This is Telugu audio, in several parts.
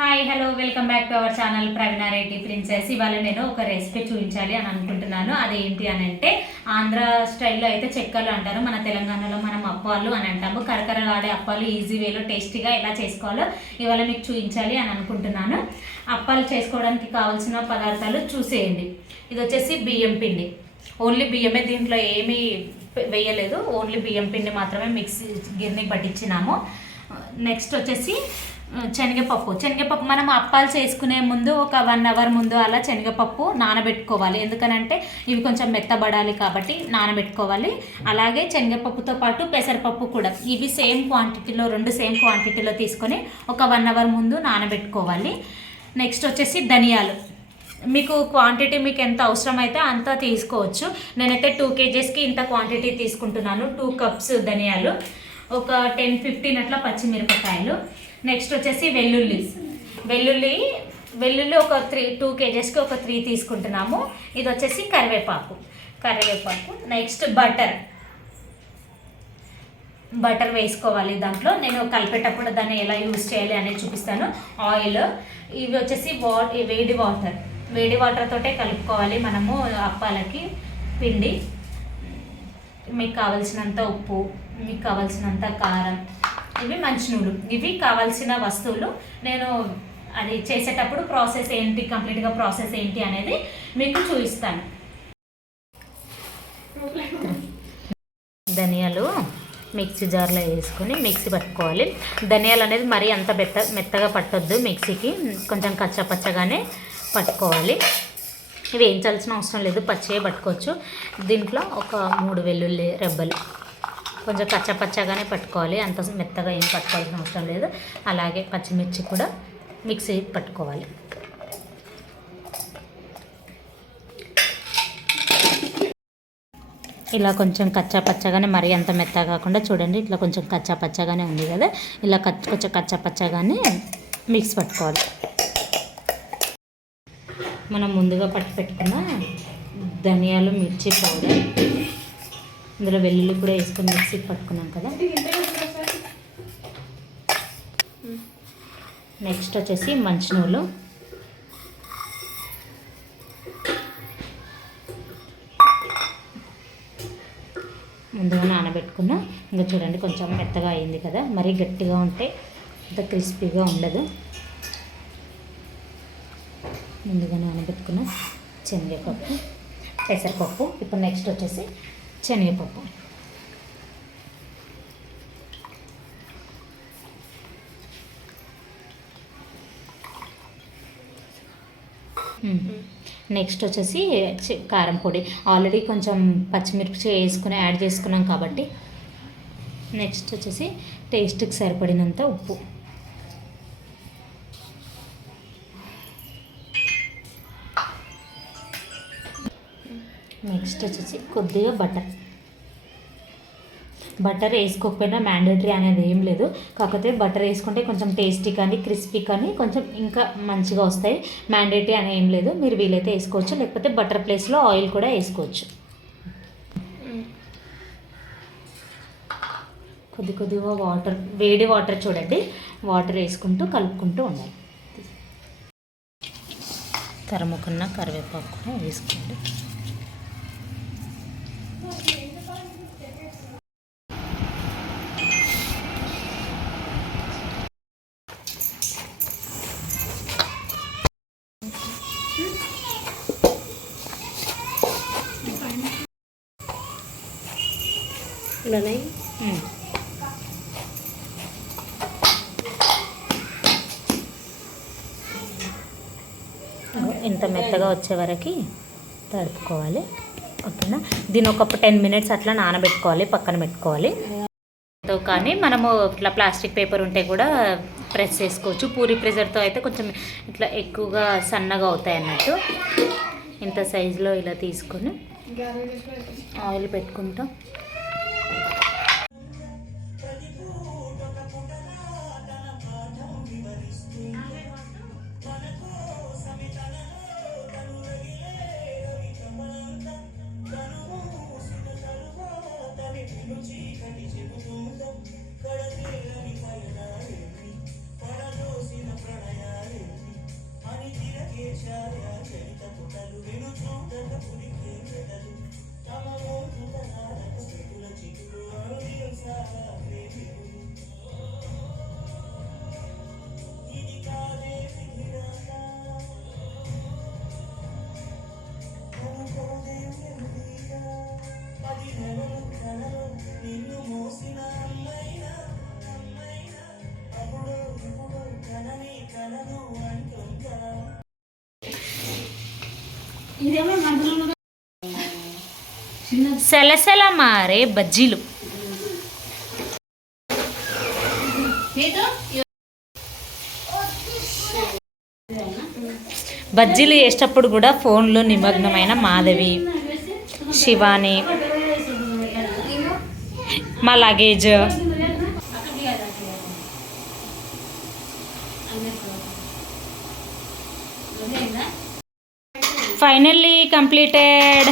Hi hello welcome back to our channel Praveena Reddy princess. ఇవాళ నేను ఒక రెసిపీ చూపించాలి అని అనుకుంటున్నాను. అదేంటి అని అంటే ఆంధ్ర స్టైల్లో అయితే చెక్కలు అంటారు, మన తెలంగాణలో మనం అప్పాలు అని అంటాము. కరకరలాడే అప్పాలు ఈజీ వేలో టేస్టీగా ఎలా చేసుకోవాలో ఇవాళ మీకు చూపించాలి అని అనుకుంటున్నాను. అప్పాలు చేసుకోవడానికి కావాల్సిన పదార్థాలు చూసేయండి. ఇది వచ్చేసి బియ్యం పిండి, ఓన్లీ బియ్యమే, దీంట్లో ఏమీ వేయలేదు, ఓన్లీ బియ్యం పిండి మాత్రమే మిక్సీ గిర్నీకి పట్టించినాము. నెక్స్ట్ వచ్చేసి శనగపప్పు మనం అప్పాలు చేసుకునే ముందు ఒక 1 అవర్ ముందు అలా శనగపప్పు నానబెట్టుకోవాలి. ఎందుకనంటే ఇవి కొంచెం మెత్తబడాలి కాబట్టి నానబెట్టుకోవాలి. అలాగే శనగపప్పుతో పాటు పెసరపప్పు కూడా, ఇవి సేమ్ క్వాంటిటీలో, 2 సేమ్ క్వాంటిటీలో తీసుకొని ఒక 1 అవర్ ముందు నానబెట్టుకోవాలి. నెక్స్ట్ వచ్చేసి ధనియాలు, మీకు క్వాంటిటీ మీకు ఎంత అవసరమైతే అంత తీసుకోవచ్చు. నేనైతే 2 kgsకి ఇంత క్వాంటిటీ తీసుకుంటున్నాను. 2 కప్స్ ధనియాలు, ఒక 10-15 అట్లా పచ్చిమిరపకాయలు. నెక్స్ట్ వచ్చేసి వెల్లుల్లి ఒక 2 kgsకి ఒక 3 తీసుకుంటున్నాము. ఇది వచ్చేసి కరివేపాకు. నెక్స్ట్ బటర్ వేసుకోవాలి. దాంట్లో నేను కలిపేటప్పుడు దాన్ని ఎలా యూజ్ చేయాలి అనేది చూపిస్తాను. ఆయిల్, ఇవి వచ్చేసి వేడి వాటర్ తోటే కలుపుకోవాలి మనము అప్పాలకి పిండి. మీకు కావాల్సినంత ఉప్పు, మీకు కావాల్సినంత కారం, ఇవి మంచినూలు, ఇవి కావాల్సిన వస్తువులు. నేను అది చేసేటప్పుడు కంప్లీట్గా ప్రాసెస్ ఏంటి అనేది మీకు చూపిస్తాను. ధనియాలు మిక్సీ జార్లో వేసుకొని మిక్సీ పట్టుకోవాలి. ధనియాలు అనేది మరీ అంత మెత్తగా పట్టొద్దు, మిక్సీకి కొంచెం కచ్చాపచ్చగానే పట్టుకోవాలి. ఇవి వేయించాల్సిన అవసరం లేదు, పచ్చిగా పట్టుకోవచ్చు. దీంట్లో ఒక 3 వెల్లుల్లి రెబ్బలు కొంచెం కచ్చపచ్చగానే పట్టుకోవాలి, అంత మెత్తగా ఏం పట్టుకోవాల్సిన అవసరం లేదు. అలాగే పచ్చిమిర్చి కూడా మిక్సీ పట్టుకోవాలి. ఇలా కొంచెం కచ్చాపచ్చగానే, మరీ అంత మెత్తగా కాకుండా, చూడండి ఇట్లా కొంచెం కచ్చాపచ్చగానే ఉంది కదా, ఇలా కొంచెం కచ్చాపచ్చగానే మిక్స్ పట్టుకోవాలి. మనం ముందుగా పెట్టుకున్న ధనియాలు, మిర్చి పౌడర్, ఇందులో వెల్లుల్లి కూడా వేసుకొని మిక్సీకి పట్టుకున్నాం కదా. నెక్స్ట్ వచ్చేసి మంచినూలు, ముందుగా నానబెట్టుకున్న. ఇంకా చూడండి కొంచెం మెత్తగా అయింది కదా, మరీ గట్టిగా ఉంటే అంత క్రిస్పీగా ఉండదు. ముందుగా నానబెట్టుకున్న శనగపప్పు, పెసరపప్పు. ఇప్పుడు నెక్స్ట్ వచ్చేసి శనగపప్పు. నెక్స్ట్ వచ్చేసి కారం పొడి. ఆల్రెడీ కొంచెం పచ్చిమిర్చి యాడ్ చేసుకున్నాం కాబట్టి. నెక్స్ట్ వచ్చేసి టేస్ట్కి సరిపడినంత ఉప్పు. నెక్స్ట్ వచ్చేసి కొద్దిగా బటర్ వేసుకోకపోయినా మ్యాండేటరీ అనేది ఏం లేదు, కాకపోతే బటర్ వేసుకుంటే కొంచెం టేస్టీ కానీ క్రిస్పీ కానీ కొంచెం ఇంకా మంచిగా వస్తాయి. మ్యాండేటరీ అని ఏం లేదు, మీరు వీలైతే వేసుకోవచ్చు, లేకపోతే బటర్ ప్లేస్లో ఆయిల్ కూడా వేసుకోవచ్చు. కొద్దిగా వేడి వాటర్ చూడండి, వాటర్ వేసుకుంటూ కలుపుకుంటూ ఉండాలి. తరుముకున్న కరివేపాకు కూడా వేసుకోండి. ఇంత మెత్తగా వచ్చే వరకు తడుపుకోవాలి. ఓకేనా, దీని ఒక 10 minutes అట్లా నానబెట్టుకోవాలి, పక్కన పెట్టుకోవాలి. కానీ మనము ఇట్లా ప్లాస్టిక్ పేపర్ ఉంటే కూడా ప్రెస్ చేసుకోవచ్చు. పూరి ప్రెజర్తో అయితే కొంచెం ఇట్లా ఎక్కువగా సన్నగా అవుతాయి అన్నట్టు. ఇంత సైజులో ఇలా తీసుకొని ఆయిల్ పెట్టుకుంటాం. సెలసెల మారే బజ్జీలు. బజ్జీలు వేసేటప్పుడు కూడా ఫోన్లో నిమగ్నమైన మాధవి, శివాని, మా luggage. Finally completed.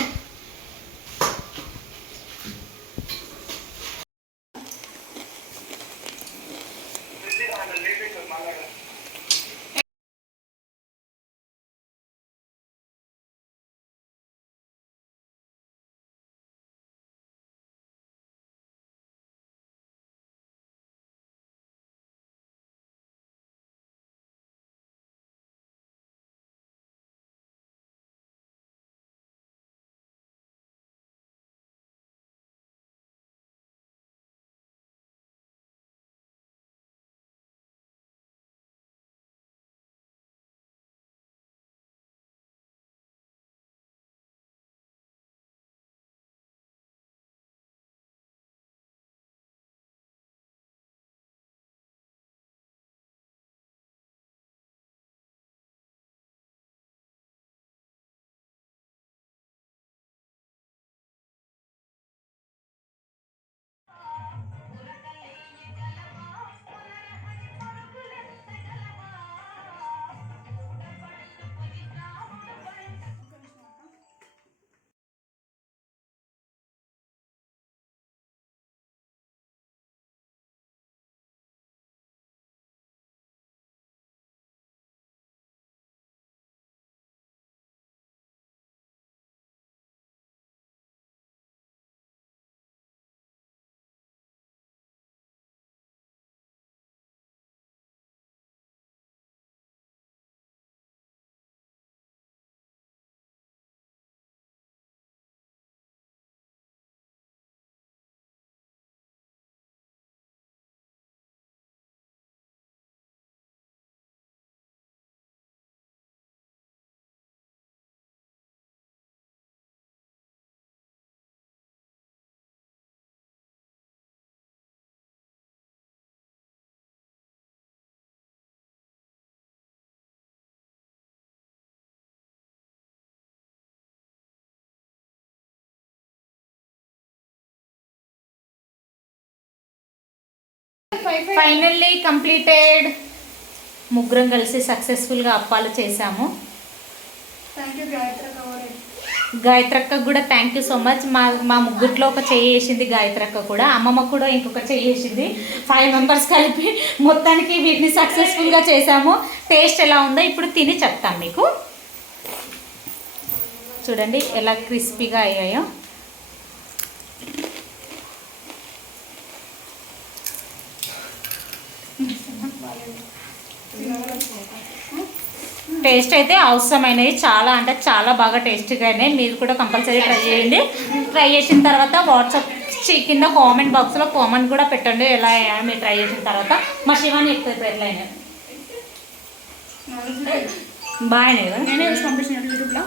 Finally completed. ముగ్గురం కలిసి సక్సెస్ఫుల్గా అప్పాలు చేసాము. గాయత్రక్క కూడా థ్యాంక్ యూ సో మచ్. మా ముగ్గురిలో ఒక చెయ్యి వేసింది గాయత్రక్క కూడా. అమ్మమ్మ కూడా ఇంకొక చెయ్యి వేసింది. 5 మెంబర్స్ కలిపి మొత్తానికి వీటిని సక్సెస్ఫుల్గా చేసాము. టేస్ట్ ఎలా ఉందో ఇప్పుడు తిని చెప్తాను మీకు. చూడండి ఎలా క్రిస్పీగా అయ్యాయో. టేస్ట్ అయితే అవసరమైనవి, చాలా అంటే చాలా బాగా టేస్టీగా అయినాయి. మీరు కూడా కంపల్సరీ ట్రై చేయండి. ట్రై చేసిన తర్వాత వాట్సాప్ కింద కామెంట్ బాక్స్లో కామెంట్ కూడా పెట్టండి ఎలా అయ్యా మీరు ట్రై చేసిన తర్వాత. మా శివాని చెప్తారు ఎట్లా అయినా. బాగా యూట్యూబ్లో